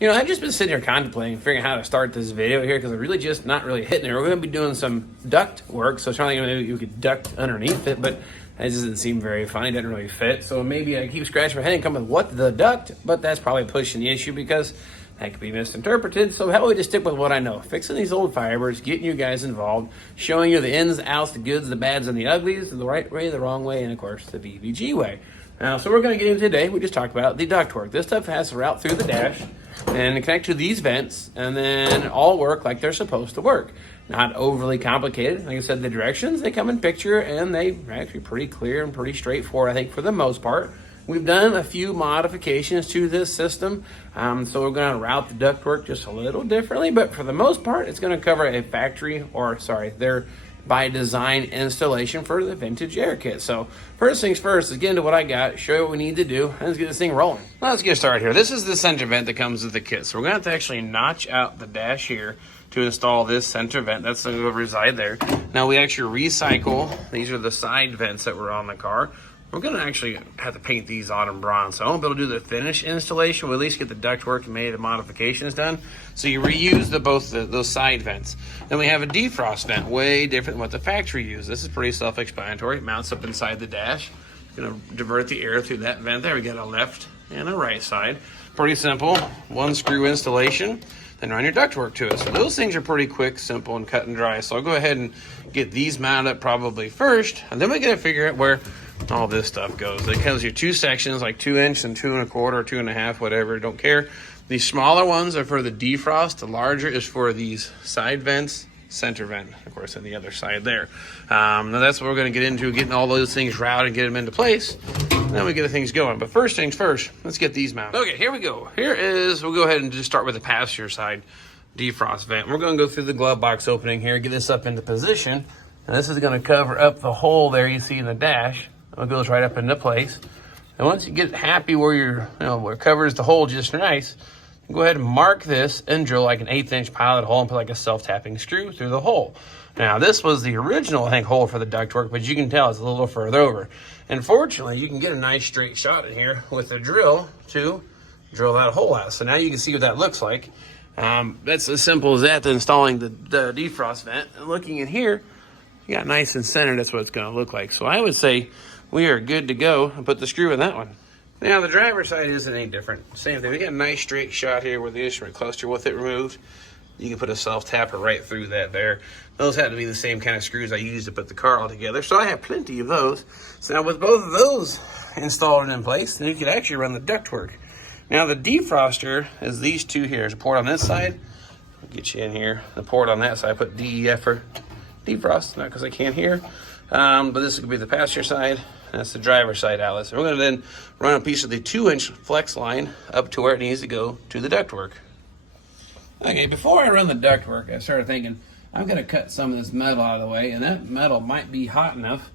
You know, I've just been sitting here contemplating, figuring out how to start this video here because I'm really just not really hitting it. We're going to be doing some duct work, so I was trying to think maybe you could duct underneath it, but that doesn't seem very funny. It doesn't really fit. So maybe I keep scratching my head and come with what the duct, but that's probably pushing the issue because that could be misinterpreted. So how about we just stick with what I know? Fixing these old Firebirds, getting you guys involved, showing you the ins, outs, the goods, the bads, and the uglies, the right way, the wrong way, and of course the BBG way. So we're going to get into today. We just talked about the duct work. This stuff has to route through the dash and connect to these vents and then all work like they're supposed to work. Not overly complicated. Like I said, the directions, they come in picture and they are actually pretty clear and pretty straightforward, I think, for the most part. We've done a few modifications to this system, so we're going to route the ductwork just a little differently, but for the most part, it's going to cover a factory, or sorry, their by design installation for the vintage air kit. So first things first, let's get into what I got, show you what we need to do, and let's get this thing rolling. Well, let's get started here. This is the center vent that comes with the kit, so we're going to have to actually notch out the dash here to install this center vent. That's going to reside there. Now we actually recycle. These are the side vents that were on the car. We're going to actually have to paint these autumn bronze. So I won't be able to do the finish installation. We'll at least get the ductwork and maybe the modifications done. So you reuse those side vents. Then we have a defrost vent, way different than what the factory used. This is pretty self-explanatory. It mounts up inside the dash. Going to divert the air through that vent there. We got a left and a right side. Pretty simple. One screw installation. Then run your ductwork to it. So those things are pretty quick, simple, and cut and dry. So I'll go ahead and get these mounted up probably first. And then we got to figure out where all this stuff goes. It comes with two sections, like 2 inch and 2 1/4 or 2 1/2, whatever, don't care. The smaller ones are for the defrost. The larger is for these side vents, center vent, of course, on the other side there. Now that's what we're going to get into, getting all those things routed and get them into place. Then we get the things going. But first things first, let's get these mounted. Okay, here we go. We'll go ahead and just start with the passenger side defrost vent. We're going to go through the glove box opening here, get this up into position. And this is going to cover up the hole there you see in the dash. It goes right up into place. And once you get happy where where it covers the hole just nice, go ahead and mark this and drill like an 1/8 inch pilot hole and put like a self-tapping screw through the hole. Now this was the original, I think, hole for the ductwork, but you can tell it's a little further over. And fortunately, you can get a nice straight shot in here with a drill to drill that hole out. So now you can see what that looks like. That's as simple as that to installing the defrost vent. And looking in here, you got nice and centered. That's what it's going to look like. So I would say we are good to go and put the screw in that one. Now the driver's side isn't any different. Same thing. We got a nice straight shot here with the instrument cluster with it removed. You can put a self-tapper right through that there. Those had to be the same kind of screws I used to put the car all together. So I have plenty of those. So now with both of those installed and in place, then you could actually run the ductwork. Now the defroster is these two here. There's a port on this side. I'll get you in here. The port on that side, I put DEF for defrost, not because I can't hear. But this could be the passenger side. That's the driver's side outlet. So we're going to then run a piece of the 2 inch flex line up to where it needs to go to the ductwork. Okay, before I run the ductwork, I started thinking, I'm going to cut some of this metal out of the way, and that metal might be hot enough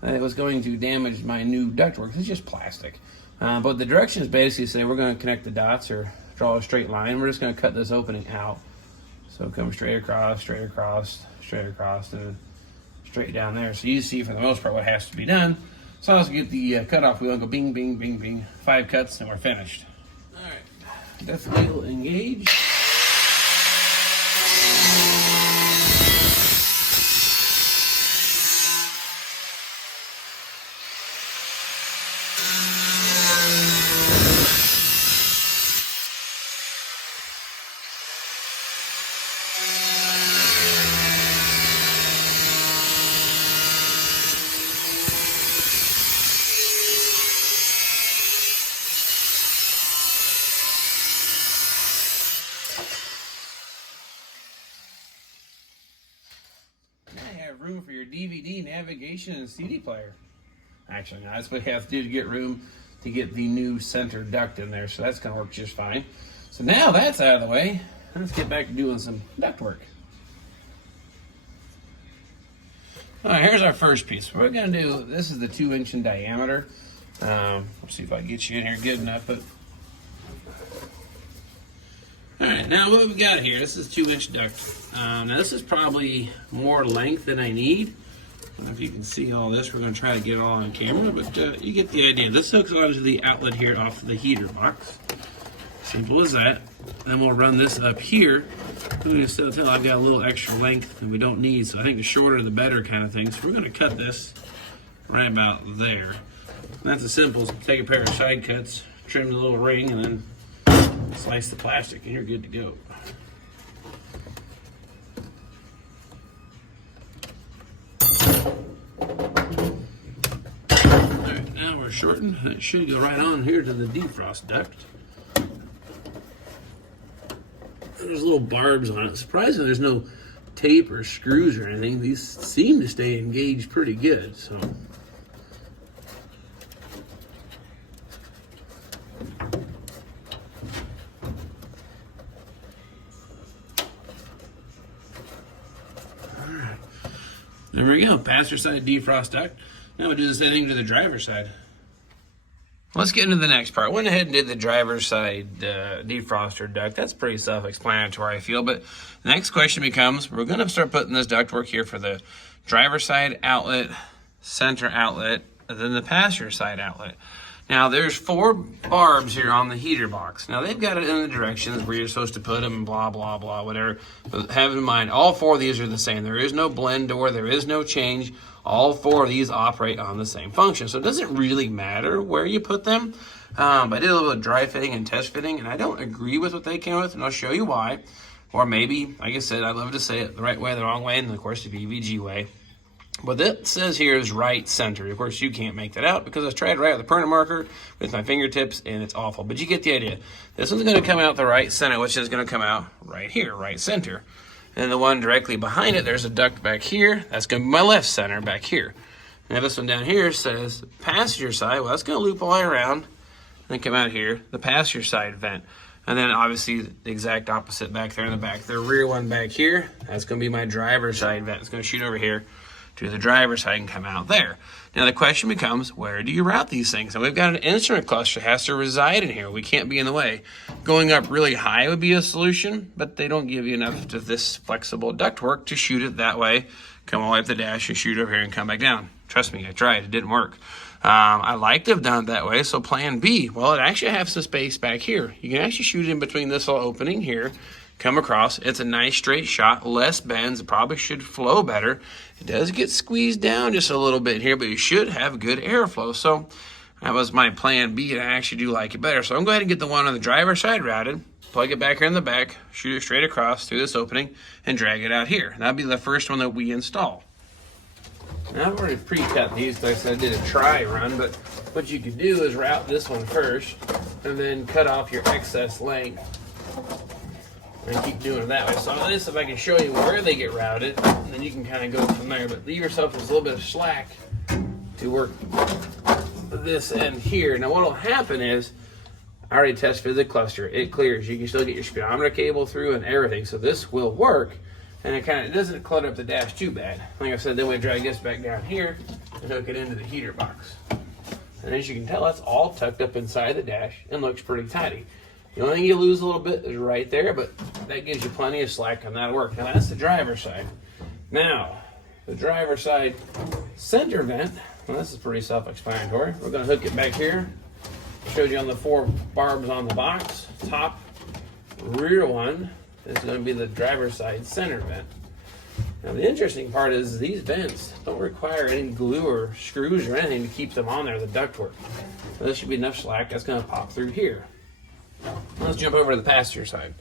that it was going to damage my new ductwork. It's just plastic. But the directions basically say we're going to connect the dots or draw a straight line. We're just going to cut this opening out. So come straight across, straight across, straight across, and straight down there. So you see for the most part what has to be done. So let's get the cutoff wheel and go bing, bing, bing, bing. 5 cuts and we're finished. All right, depth wheel engaged. Room for your DVD, navigation, and CD player. Actually, no, that's what you have to do to get room to get the new center duct in there, so that's going to work just fine. So now that's out of the way, let's get back to doing some duct work. All right, here's our first piece. What we're going to do, this is the 2 inch in diameter. Let's see if I can get you in here good enough. But all right, now what we got here, this is 2 inch duct. Now this is probably more length than I need. I don't know if you can see all this. We're going to try to get it all on camera, but you get the idea. This hooks onto the outlet here off the heater box. Simple as that. Then we'll run this up here. You can still tell I've got a little extra length that we don't need, so I think the shorter the better kind of thing. So we're going to cut this right about there. And that's as simple as take a pair of side cuts, trim the little ring, and then slice the plastic, and you're good to go. Alright, now we're shortened. It should go right on here to the defrost duct. There's little barbs on it. Surprisingly, there's no tape or screws or anything. These seem to stay engaged pretty good. So, all right, there we go. Passenger side defrost duct. Now we'll do the same thing to the driver's side. Let's get into the next part. Went ahead and did the driver's side defroster duct. That's pretty self-explanatory, I feel. But the next question becomes, we're going to start putting this ductwork here for the driver's side outlet, center outlet, and then the passenger side outlet. Now, there's 4 barbs here on the heater box. Now, they've got it in the directions where you're supposed to put them, blah, blah, blah, whatever. But have in mind, all 4 of these are the same. There is no blend door. There is no change. All 4 of these operate on the same function. So it doesn't really matter where you put them. I did a little bit of dry fitting and test fitting, and I don't agree with what they came with, and I'll show you why. Or maybe, like I said, I love to say it the right way, the wrong way, and of course the VVG way. What that says here is right center. Of course, you can't make that out because I tried to write with a permanent marker with my fingertips, and it's awful. But you get the idea. This one's going to come out the right center, which is going to come out right here, right center. And the one directly behind it, there's a duct back here. That's going to be my left center back here. Now this one down here says passenger side. Well, that's going to loop all the way around and then come out here, the passenger side vent. And then obviously the exact opposite back there in the back. The rear one back here, that's going to be my driver's side vent. It's going to shoot over here to the driver's side and come out there. Now the question becomes, where do you route these things? And we've got an instrument cluster that has to reside in here. We can't be in the way. Going up really high would be a solution, but they don't give you enough of this flexible ductwork to shoot it that way. Come all the way up the dash and shoot over here and come back down. Trust me, I tried. It didn't work. I like to have done it that way. So plan B, well, it actually has some space back here. You can actually shoot in between this little opening here, come across. It's a nice straight shot, less bends. It probably should flow better. It does get squeezed down just a little bit here, but you should have good airflow. So that was my plan B, and I actually do like it better. So I'm going to go ahead and get the one on the driver's side routed, plug it back here in the back, shoot it straight across through this opening, and drag it out here. That'll be the first one that we install. Now I've already pre-cut these because I did a try run, but what you could do is route this one first, and then cut off your excess length. And keep doing it that way. So on this, if I can show you where they get routed, and then you can kind of go from there. But leave yourself just a little bit of slack to work this end here. Now what will happen is, I already tested the cluster. It clears. You can still get your speedometer cable through and everything. So this will work. And it doesn't clutter up the dash too bad. Like I said, then we drag this back down here and hook it into the heater box. And as you can tell, that's all tucked up inside the dash and looks pretty tidy. The only thing you lose a little bit is right there, but that gives you plenty of slack on that work. Now that's the driver's side. Now, the driver's side center vent, well, this is pretty self-explanatory. We're going to hook it back here. Showed you on the 4 barbs on the box. Top, rear one is going to be the driver's side center vent. Now the interesting part is these vents don't require any glue or screws or anything to keep them on there, the ductwork. So this should be enough slack that's going to pop through here. Let's jump over to the passenger side.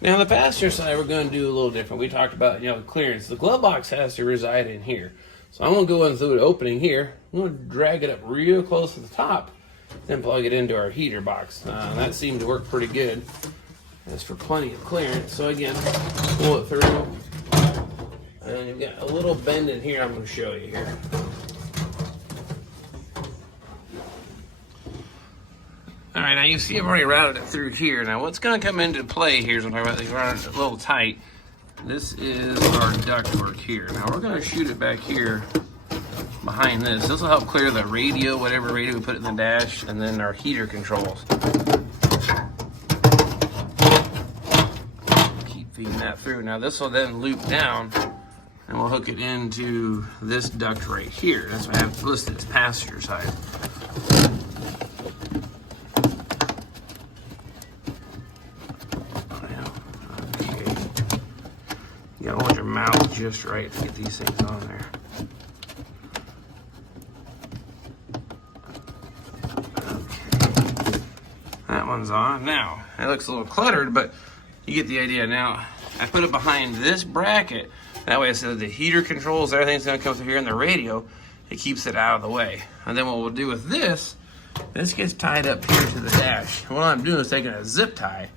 Now the passenger side we're going to do a little different. We talked about, clearance. The glove box has to reside in here. So I'm going to go in through the opening here. I'm going to drag it up real close to the top, then plug it into our heater box. That seemed to work pretty good. That's for plenty of clearance. So again, pull it through. And you've got a little bend in here I'm going to show you here. All right, now you see I've already routed it through here. Now what's going to come into play here is when I run it a little tight. This is our ductwork here. Now we're going to shoot it back here behind this. This will help clear the radio, whatever radio we put in the dash, and then our heater controls. Keep feeding that through. Now this will then loop down, and we'll hook it into this duct right here. That's what I have listed as passenger side. them out just right to get these things on there. Okay. That one's on. Now, it looks a little cluttered, but you get the idea. Now, I put it behind this bracket. That way, so the heater controls, everything's gonna come through here in the radio. It keeps it out of the way. And then what we'll do with this gets tied up here to the dash. What I'm doing is taking a zip tie,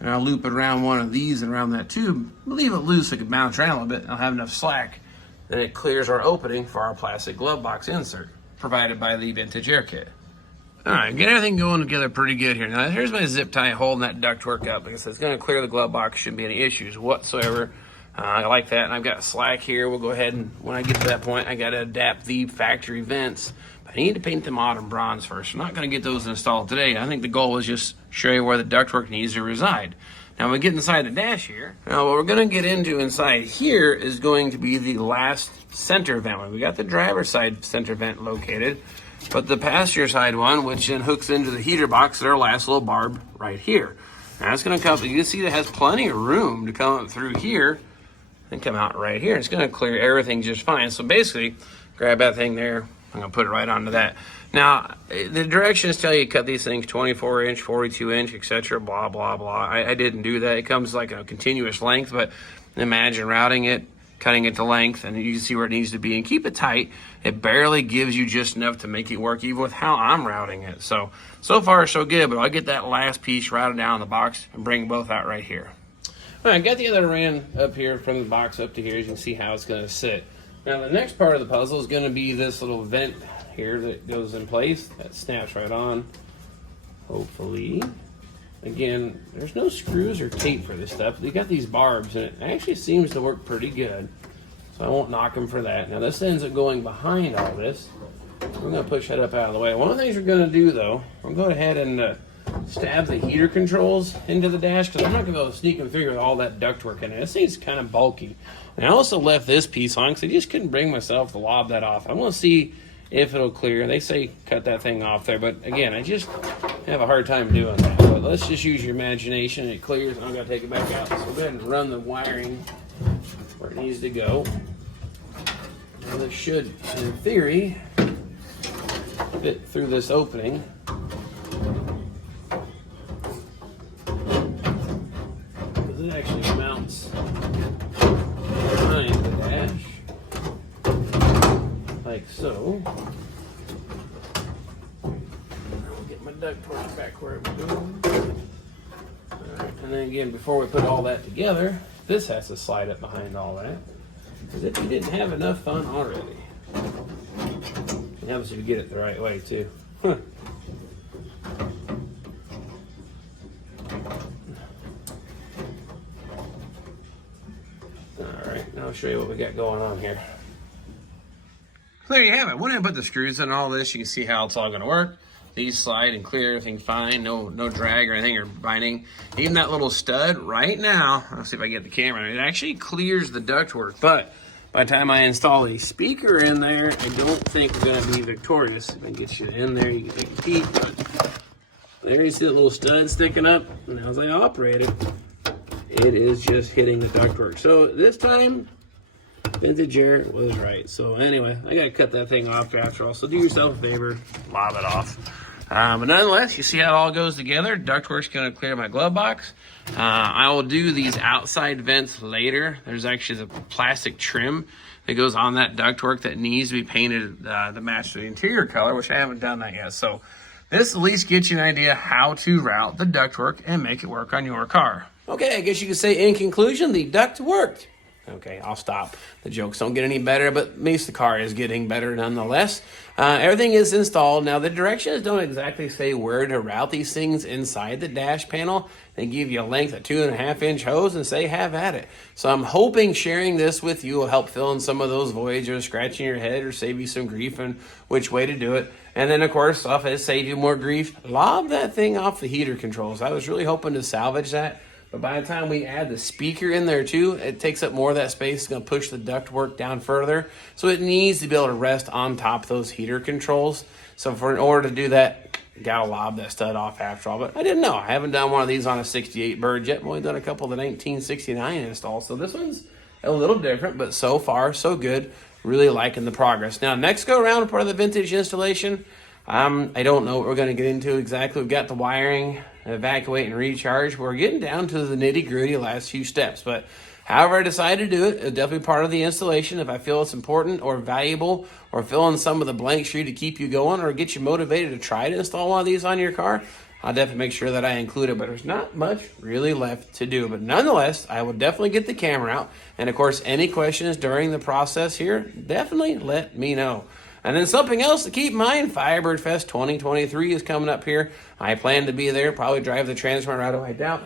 and I'll loop it around one of these and around that tube. Leave it loose so it can bounce around a little bit. I'll have enough slack. Then it clears our opening for our plastic glove box insert, provided by the Vintage Air Kit. All right, get everything going together pretty good here. Now, here's my zip tie holding that ductwork up. Like I said, it's gonna clear the glove box. Shouldn't be any issues whatsoever. I like that, and I've got slack here. We'll go ahead and, when I get to that point, I gotta adapt the factory vents. But I need to paint them autumn bronze first. I'm not gonna get those installed today. I think the goal was just show you where the ductwork needs to reside. Now, when we get inside the dash here, now what we're gonna get into inside here is going to be the last center vent. We got the driver's side center vent located, but the passenger side one, which then hooks into the heater box, is our last little barb right here. Now it's gonna come, you can see that has plenty of room to come up through here and come out right here. It's gonna clear everything just fine. So basically, grab that thing there, I'm gonna put it right onto that. Now, the directions tell you to cut these things 24 inch, 42 inch, etc., blah, blah, blah. I didn't do that. It comes like a continuous length, but imagine routing it, cutting it to length, and you can see where it needs to be, and keep it tight. It barely gives you just enough to make it work, even with how I'm routing it. So far so good, but I'll get that last piece routed down in the box and bring both out right here. All right, got the other ran up here from the box up to here. You can see how it's gonna sit. Now the next part of the puzzle is gonna be this little vent here that goes in place. That snaps right on, hopefully. Again, there's no screws or tape for this stuff. They got these barbs, and it actually seems to work pretty good. So I won't knock them for that. Now this ends up going behind all this. We're gonna push that up out of the way. One of the things we're gonna do though, I'm gonna go ahead and stab the heater controls into the dash, because I'm not gonna be able to sneak them through with all that ductwork in it. This thing's kind of bulky. And I also left this piece on because I just couldn't bring myself to lob that off. I want to see if it'll clear. They say cut that thing off there, but again, I just have a hard time doing that. But let's just use your imagination. It clears, and I'm gonna take it back out. So we'll go ahead and run the wiring where it needs to go. And this should, in theory, fit through this opening. Because it actually mounts behind the dash, like so. I'll get my ductwork back where it was going. Alright, and then again, before we put all that together, this has to slide up behind all that, as if you didn't have enough fun already. It helps you to get it the right way too. Huh. Alright, now I'll show you what we got going on here. So there you have it. When I put the screws in all this, you can see how it's all going to work. These slide and clear everything fine. No drag or anything or binding. Even that little stud right now, I'll see if I get the camera, it actually clears the ductwork. But by the time I install a speaker in there, I don't think we're going to be victorious. If I get you in there, you can take a peek. But there you see that little stud sticking up. And as I operate it, it is just hitting the ductwork. So this time, Vintage Air was right. So anyway, I gotta cut that thing off after all. So do yourself a favor, lob it off. But nonetheless, you see how it all goes together. Ductwork's gonna clear my glove box. I will do these outside vents later. There's actually the plastic trim that goes on that ductwork that needs to be painted to match the interior color, which I haven't done that yet. So this at least gets you an idea how to route the ductwork and make it work on your car. Okay, I guess you could say in conclusion, the duct worked. Okay, I'll stop. The jokes don't get any better, but at least the car is getting better nonetheless. Everything is installed. Now, the directions don't exactly say where to route these things inside the dash panel. They give you a length of 2.5-inch hose and say have at it. So I'm hoping sharing this with you will help fill in some of those voids or scratching your head or save you some grief on which way to do it. And then, of course, if it saves you more grief, lob that thing off the heater controls. I was really hoping to salvage that. But by the time we add the speaker in there too, it takes up more of that space. It's going to push the ductwork down further. So it needs to be able to rest on top of those heater controls. So in order to do that, you got to lob that stud off after all. But I didn't know. I haven't done one of these on a 68 Bird yet. I've only done a couple of the 1969 installs. So this one's a little different, but so far so good. Really liking the progress. Now, next go around, part of the vintage installation, I don't know what we're going to get into exactly. We've got the wiring, evacuate, and recharge. We're getting down to the nitty-gritty last few steps, but however I decide to do it, it'll definitely be part of the installation. If I feel it's important or valuable or fill in some of the blanks for you to keep you going or get you motivated to try to install one of these on your car, I'll definitely make sure that I include it, but there's not much really left to do. But nonetheless, I will definitely get the camera out. And of course, any questions during the process here, definitely let me know. And then something else to keep in mind, Firebird Fest 2023 is coming up here. I plan to be there, probably drive the transmitter out. I doubt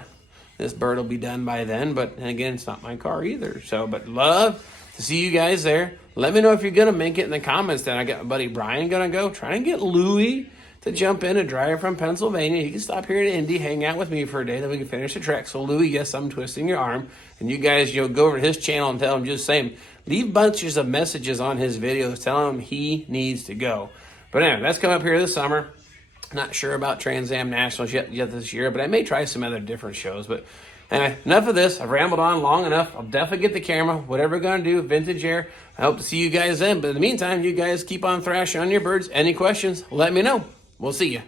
this bird will be done by then, but again, it's not my car either. So, but love to see you guys there. Let me know if you're going to make it in the comments. Then I got my buddy Brian going to go. Try and get Louie to jump in and drive from Pennsylvania. He can stop here at Indy, hang out with me for a day, then we can finish the trek. So Louie, yes, I'm twisting your arm. And you guys, go over to his channel and tell him, just say, leave bunches of messages on his videos telling him he needs to go. But anyway, that's coming up here this summer. Not sure about Trans Am Nationals yet this year, but I may try some other different shows. But anyway, enough of this. I've rambled on long enough. I'll definitely get the camera, whatever we're going to do, vintage air. I hope to see you guys then. But in the meantime, you guys keep on thrashing on your birds. Any questions, let me know. We'll see you.